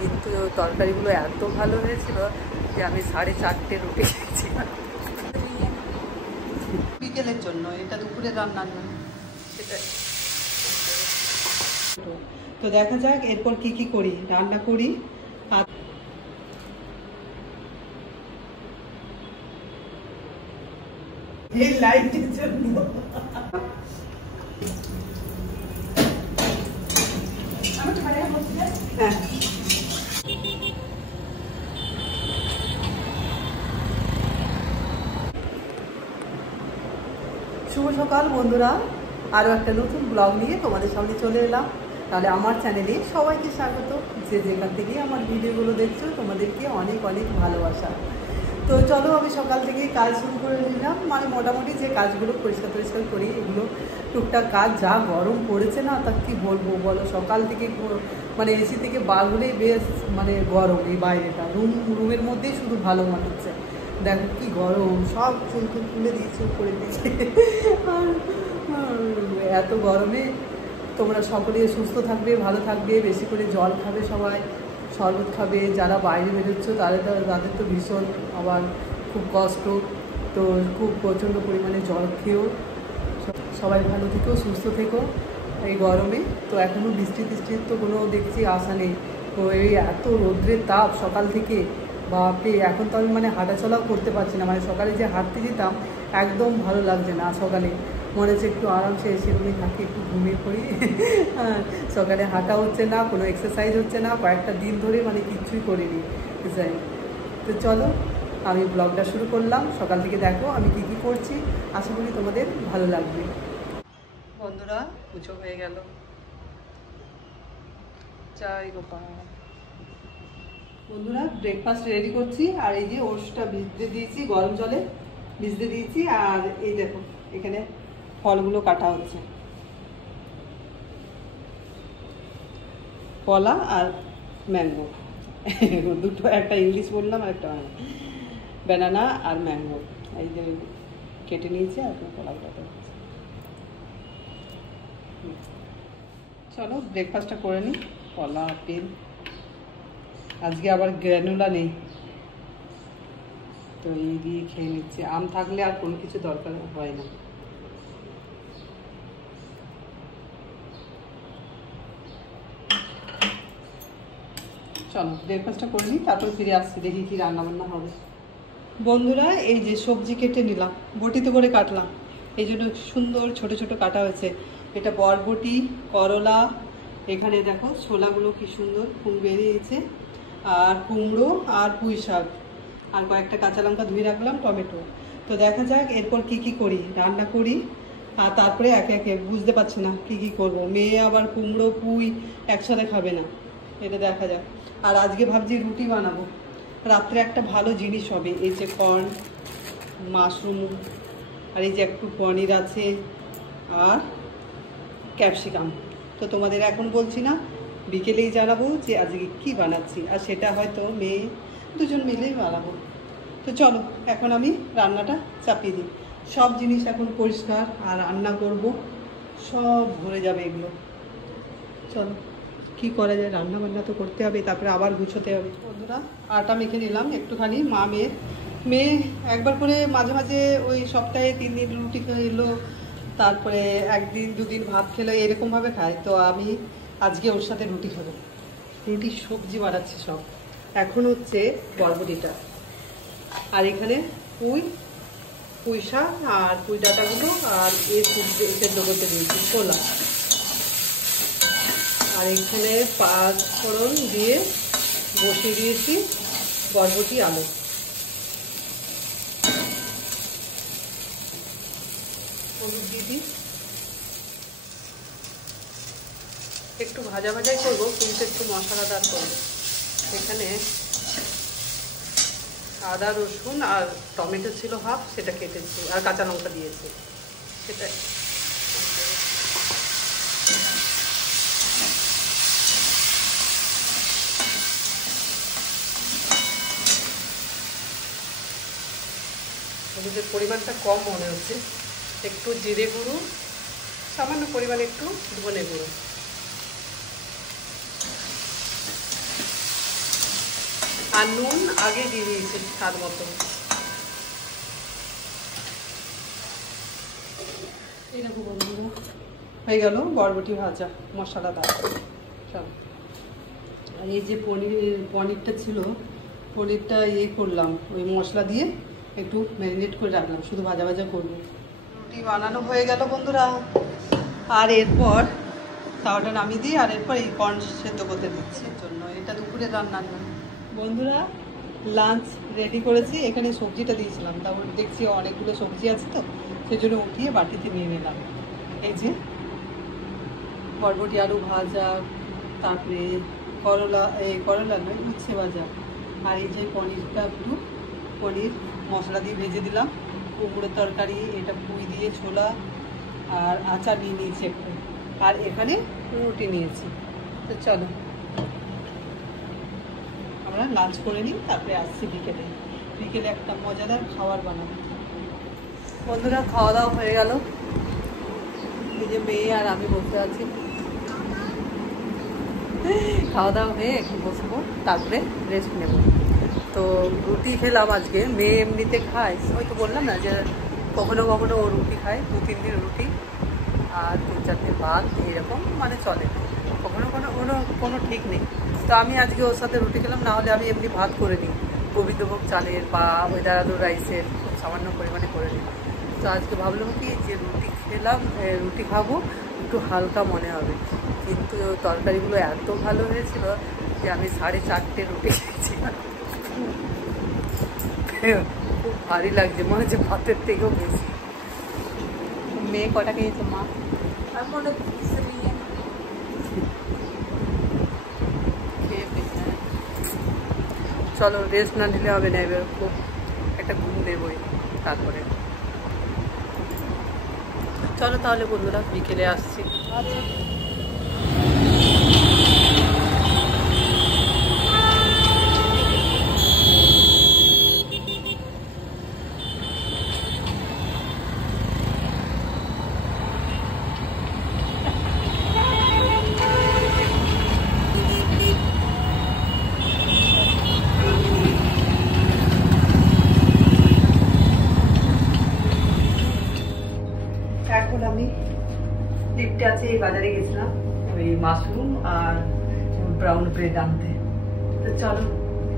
কিন্তু তরকারিগুলো এত ভালো হয়েছিল যে আমি 4:30 রুটি খেয়েছিলাম বিকেলের জন্য। এটা দুপুরে রান্নার না, সেটা। তো দেখা যাক এরপর কি কি করি, রান্না করি। আর এই লাইটের জন্য হ্যাঁ শুভ সকাল বন্ধুরা, আরও একটা নতুন ব্লগ নিয়ে তোমাদের সামনে চলে এলাম। তাহলে আমার চ্যানেলে সবাইকে স্বাগত। যে যেখান থেকে আমার ভিডিওগুলো দেখছো তোমাদেরকে অনেক অনেক ভালোবাসা। তো চলো আমি সকাল থেকে কাজ শুরু করে নিলাম। মানে মোটামুটি যে কাজগুলো পরিষ্কার টরিষ্কার করি এগুলো টুকটাক কাজ। যা গরম পড়েছে না, তা কি বলবো বলো। সকাল থেকে মানে এসি থেকে বার হলেই বেশ মানে গরম। এই বাইরেটা রুমের মধ্যেই শুধু ভালো মনে হচ্ছে। দেখো কি গরম, সব চুলকে তুলে দিয়েছে উপরে দিয়েছে। আর এত গরমে তোমরা সকলে সুস্থ থাকবে, ভালো থাকবে, বেশি করে জল খাবে, সবাই শরবত খাবে। যারা বাইরে বেরোচ্ছ তাদের তো ভীষণ আবার খুব কষ্ট। তো খুব প্রচণ্ড পরিমাণে জল খেয়েও সবাই ভালো থেকো, সুস্থ থেকো এই গরমে। তো এখনও বৃষ্টির তো কোনো দেখছি আশা নেই। তো এই এত রৌদ্রের তাপ সকাল থেকে, বাপরে। এখন তো আমি মানে হাঁটাচলাও করতে পারছি না। মানে সকালে যে হাঁটতে যেতাম একদম ভালো লাগছে না। সকালে মনে হচ্ছে একটু আরামসে এসে রুমে থাকি, একটু ঘুমিয়ে পড়ি। সকালে হাঁটা হচ্ছে না, কোনো এক্সারসাইজ হচ্ছে না, কয়েকটা দিন ধরে মানে কিচ্ছুই করিনি এক্সারসাইজ। তো চলো আমি ব্লগটা শুরু করলাম। সকাল থেকে দেখো আমি কী কী করছি, আশা করি তোমাদের ভালো লাগবে। বন্ধুরা পুজো হয়ে গেল, জয় গোপাল। বন্ধুরা ব্রেকফাস্ট রেডি করছি। আর এই যে ওটসটা ভিজতে দিয়েছি, গরম জলে ভিজতে দিয়েছি। আর এই দেখো এখানে ফলগুলো কাটা হচ্ছে, কলা আর ম্যাঙ্গো। দুটো, একটা ইংলিশ বললাম আর একটা ব্যানানা আর ম্যাঙ্গো। এই যে কেটে নিয়েছি আর কলাগুলো কাটছি। চলো ব্রেকফাস্টটা করে নিই। কলা, আপেল, আজকে আবার গ্র্যানুলা নেই, তো এই দিয়ে খেয়ে নিচ্ছি। আম থাকলে আর কোনো কিছু দরকার হয় না। চলো ব্রেকফাস্টটা করে নিই, তারপর ফিরে আসছি, দেখি কি রান্নাবান্না হবে। বন্ধুরা এই যে সবজি কেটে নিলাম, বটিতে করে কাটলাম, এই জন্য সুন্দর ছোট ছোট কাটা হয়েছে। এটা বরবটি, করলা, এখানে দেখো ছোলাগুলো কি সুন্দর ফুল বেরিয়েছে, আর কুমড়ো আর পুঁই শাক, আর কয়েকটা কাঁচা লঙ্কা ধুয়ে রাখলাম, টমেটো। তো দেখা যাক এরপর কি কি করি, রান্না করি। আর তারপরে একে একে বুঝতে পারছি না কি কি করব। মেয়ে আবার কুমড়ো পুঁই একসাথে খাবে না, এটা দেখা যাক। আর আজকে ভাবছি রুটি বানাবো, রাত্রে একটা ভালো জিনিস হবে। এই যে কর্ন, মাশরুম, আর এই যে একটু পনির আছে, আর ক্যাপসিকাম। তো তোমাদের এখন বলছি না, বিকেলেই জানাবো যে আজকে কি বানাচ্ছি। আর সেটা হয়তো মেয়ে দুজন মিলেই বানাবো। তো চলো এখন আমি রান্নাটা চাপিয়ে দিই। সব জিনিস এখন পরিষ্কার, আর রান্না করব, সব ভরে যাবে এগুলো। চলো কি করা যায়, রান্না বান্না তো করতে হবে, তারপরে আবার গুছোতে হবে। বন্ধুরা আটা মেখে নিলাম একটুখানি। মেয়ে একবার করে মাঝে মাঝে ওই সপ্তাহে 3 দিন রুটি খেলো, তারপরে 1 দিন 2 দিন ভাত খেলো, এরকমভাবে খায়। তো আমি আজকে ওর সাথে রুটি খাবো। রুটির সবজি বানাচ্ছি সব। এখন হচ্ছে বরবটিটা, আর এখানে পুঁই শাক আর পুঁই ডাঁটাগুলো, আর সেদ্ধ করতে দিয়েছি ছোলা, আর এখানে 5 ফোড়ন দিয়ে বসিয়ে দিয়েছি বরবটি, আলু। হলুদ দিয়ে দিই, একটু ভাজা ভাজাই করবো, কিন্তু একটু মশলাদার করবো। এখানে আদা রসুন আর টমেটো ছিল হাফ, সেটা কেটেছি, আর কাঁচা লঙ্কা দিয়েছি, সেটা হলুদের পরিমাণটা কম মনে হচ্ছে। একটু জিরে গুঁড়ো, সামান্য পরিমাণে একটু ধনে গুঁড়ো, আর নুন আগে দিয়ে দিয়েছি স্বাদ মতো। এই দেখো বন্ধুরা হয়ে গেল বরবটি ভাজা মশলাদার। চলো, আর এই যে পনিরটা ছিল, পনিরটা করলাম ওই মশলা দিয়ে একটু ম্যারিনেট করে রাখলাম, শুধু ভাজা ভাজা করবো। রুটি বানানো হয়ে গেল বন্ধুরা, আর এরপর তাওয়াটা নামিয়ে দিই, আর এরপর এই কর্ন সেদ্ধ করতে দিচ্ছি জন্য। এটা দুপুরে রান্না বন্ধুরা, লাঞ্চ রেডি করেছি। এখানে সবজিটা দিয়েছিলাম, তারপর দেখছি অনেকগুলো সবজি আছে তো সেই জন্য উঠিয়ে বাটিতে নিয়ে নিলাম। এই যে বরবটি আলু ভাজা, তারপরে করলা নয় উচ্ছে ভাজা, আর এই যে পনিরটা একটু পনির মশলা দিয়ে ভেজে দিলাম, কুমড়োর তরকারি, এটা পুঁই দিয়ে ছোলা, আর আচার নিয়ে নিয়েছি একটু, আর এখানে রুটি নিয়েছি। তো চলো আমরা লাঞ্চ করে নিই, তারপরে আসছি বিকেলে। বিকেলে একটা মজাদার খাবার বানাবো। বন্ধুরা খাওয়া দাওয়া হয়ে গেল, এই যে মেয়ে আর আমি বসে আছি। খাওয়া দাওয়া হয়ে একটু বসবো, তারপরে রেস্ট নেব। তো রুটি খেলাম আজকে। মেয়ে এমনিতে খায়, ওই তো বললাম না যে কখনো কখনো ও রুটি খায়, 2-3 দিন রুটি আর 3-4 দিন ভাত, এইরকম মানে চলে। কখনো কোনো ঠিক নেই। তো আমি আজকে ওর সাথে রুটি খেলাম, না হলে আমি এমনি ভাত করে নিই, গোবিন্দভোগ চালের বা ওই দাঁড়ানো রাইসের খুব সামান্য পরিমাণে করে নিই। তো আজকে ভাবলাম কি যে রুটি খাবো, একটু হালকা মনে হবে। কিন্তু তরকারিগুলো এত ভালো হয়েছিল যে আমি 4.5 রুটি খেয়েছিলাম। খুব ভারী লাগছে, মনে হচ্ছে ভাতের থেকেও বেশি। মেয়ে কটা খেয়েছে মা? চলো রেস্ট না নিলে হবে না, এবার খুব একটা ঘুম দেবই তারপরে। চলো তাহলে বন্ধুরা বিকেলে আসছি। এখন আমি লিফটে আছি, এই বাজারে গেছিলাম ওই মাশরুম আর ব্রাউন ব্রেড আনতে। তো চলো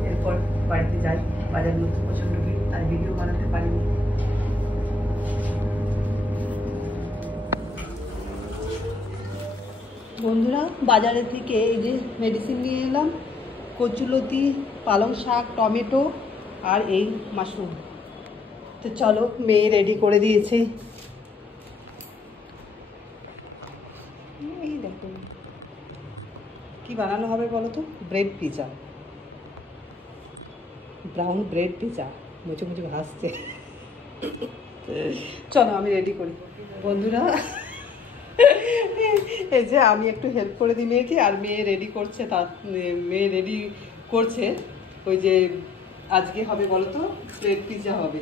এরপর বাড়িতে যাই। বাজার মধ্যে প্রচন্ড ভিড়, আর ভিডিও বানাতে পারিনি। বন্ধুরা বাজারের থেকে এই যে মেডিসিন নিয়ে এলাম, কচুলতি, পালং শাক, টমেটো আর এই মাশরুম। তো চলো, মেয়ে রেডি করে দিয়েছে। এই দেখো কি বানানো হবে বলো তো, bread pizza, brown bread pizza. মুচে মুচে ভাসছে। চলো আমি রেডি করি। বন্ধুরা এই যে আমি একটু হেল্প করে দিই মেয়েকে, আর মেয়ে রেডি করছে। মেয়ে রেডি করছে ওই যে আজকে হবে বলো তো ব্রেড পিজা হবে,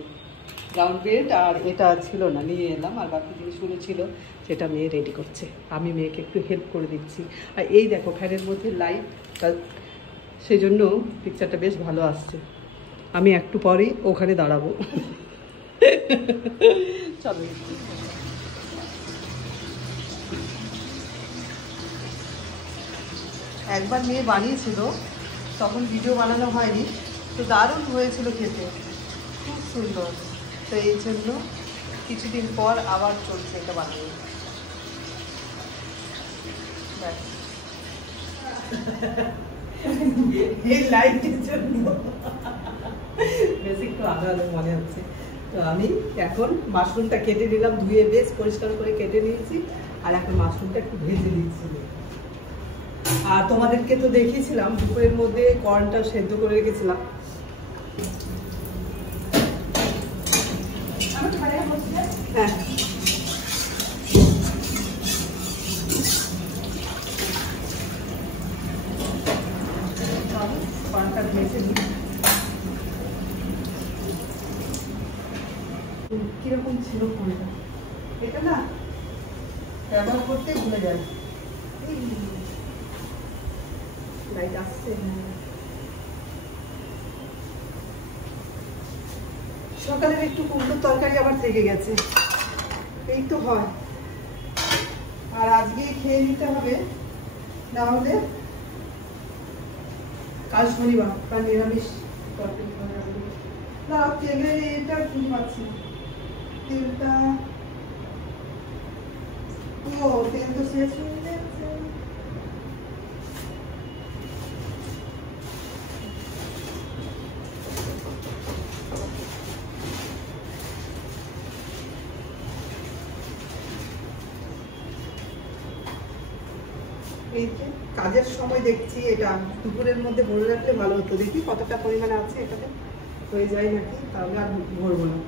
ব্রাউন ব্রেড। আর এটা ছিল না, নিয়ে এলাম, আর বাকি জিনিসগুলো ছিল, সেটা মেয়ে রেডি করছে। আমি মেয়েকে একটু হেল্প করে দিচ্ছি। আর এই দেখো ফ্যানের মধ্যে লাইট, সেই জন্য পিকচারটা বেশ ভালো আসছে। আমি একটু পরেই ওখানে দাঁড়াবো। চলো একবার মেয়ে বানিয়েছিল, তখন ভিডিও বানানো হয়নি, তো দারুণ হয়েছিল খেতে, খুব সুন্দর। তো এই জন্য কিছুদিন পর আবার চলছে এটা বানানো। এই লাইটের জন্য বেশ একটু আলো আলো মনে হচ্ছে। তো আমি এখন মাশরুমটা কেটে নিলাম, ধুয়ে বেশ পরিষ্কার করে কেটে নিয়েছি, আর এখন মাশরুমটা একটু ভেজে দিচ্ছি। আর তোমাদেরকে তো দেখিয়েছিলাম দুপুরের মধ্যে কর্নটা সেদ্ধ করে রেখেছিলাম। হ্যাঁ কর্নটা ভেজে নিই। কিরকম ছিল ফোনটা, এটা না ব্যবহার করতে ভুলে যায়। লাইট আসছে, সকালের একটু কুমড়োর তরকারি আবার থেকে গেছে, এই তো হয়। আর আজকে খেয়ে নিতে হবে, না হলে কাল শনিবার বা নিরামিষ তরকারি খাওয়া যাবে না। তেলের এটা খুঁজে পাচ্ছি না, তেলটা তেল তো শেষ হয়ে গেছে। কাজের সময় দেখছি এটা দুপুরের মধ্যে ভরে রাখলে ভালো হতো, দেখি কতটা পরিমাণে আছে এটাতে, হয়ে যায় নাকি, তাহলে আর ভরবো না,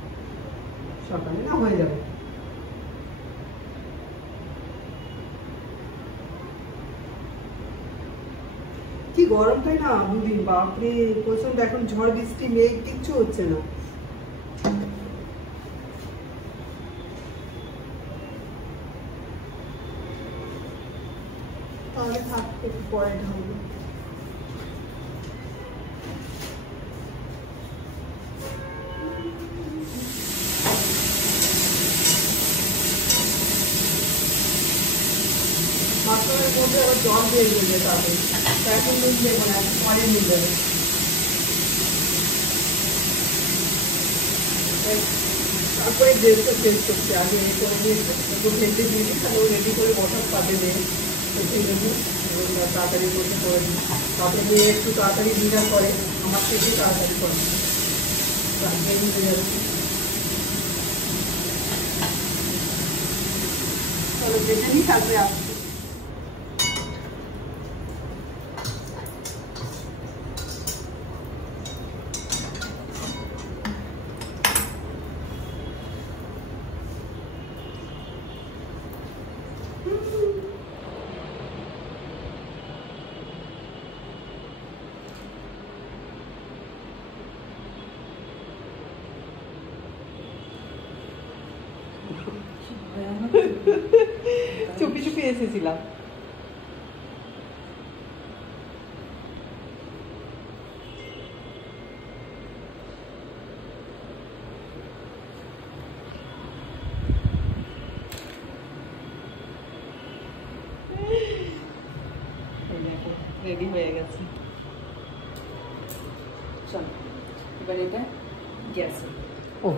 সকালে না হয়ে যাবে। কি গরমটাই না দুদিন, বাপরে প্রচন্ড। এখন ঝড় বৃষ্টি মেঘ কিচ্ছু হচ্ছে না। তাহলে থাক, একটু পরে ঢালবো। মাশরুমের মধ্যে আবার জল দিয়ে দেবে, তাহলে এখন নুন দেবো না, পরে নুন দেবে। তারপরে ড্রেসটা চেঞ্জ করছে, আগে এ করে দিয়েছে, একটু ভেজে দিয়ে দিই, তাহলে ও রেডি করে বসার পাবে দেয়, তো সেই জন্য তাড়াতাড়ি করতে করে দিই। তারপরে মেয়ে একটু তাড়াতাড়ি ডিনার করে, আমার থেকে তাড়াতাড়ি করে, দেরি হয়ে যাবে। চলো ভেজে নিই, তারপরে আসছি। চুপি চুপি এসেছিলাম। রেডি হয়ে গেছে, চল এবার এটা গ্যাসে। ও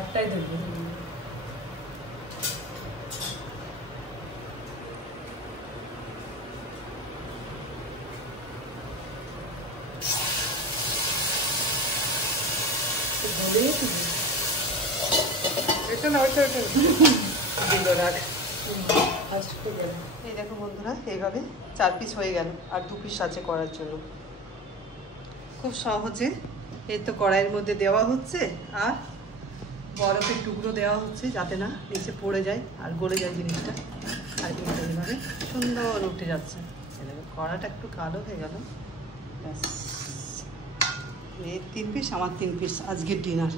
একটাই ধরবো। এটা না ওইটা দিল রাখ। এই দেখো বন্ধুরা, এইভাবে 4 পিস হয়ে গেল, আর 2 পিস আছে করার জন্য। খুব সহজে এই তো কড়াইয়ের মধ্যে দেওয়া হচ্ছে, আর বরফের টুকরো দেওয়া হচ্ছে যাতে না নিচে পড়ে যায় আর গলে যায় জিনিসটা, আর কিন্তু এইভাবে সুন্দর উঠে যাচ্ছে। কড়াটা একটু কালো হয়ে গেল, ব্যাস। 3 পিস, আমার 3 পিস আজকের ডিনার।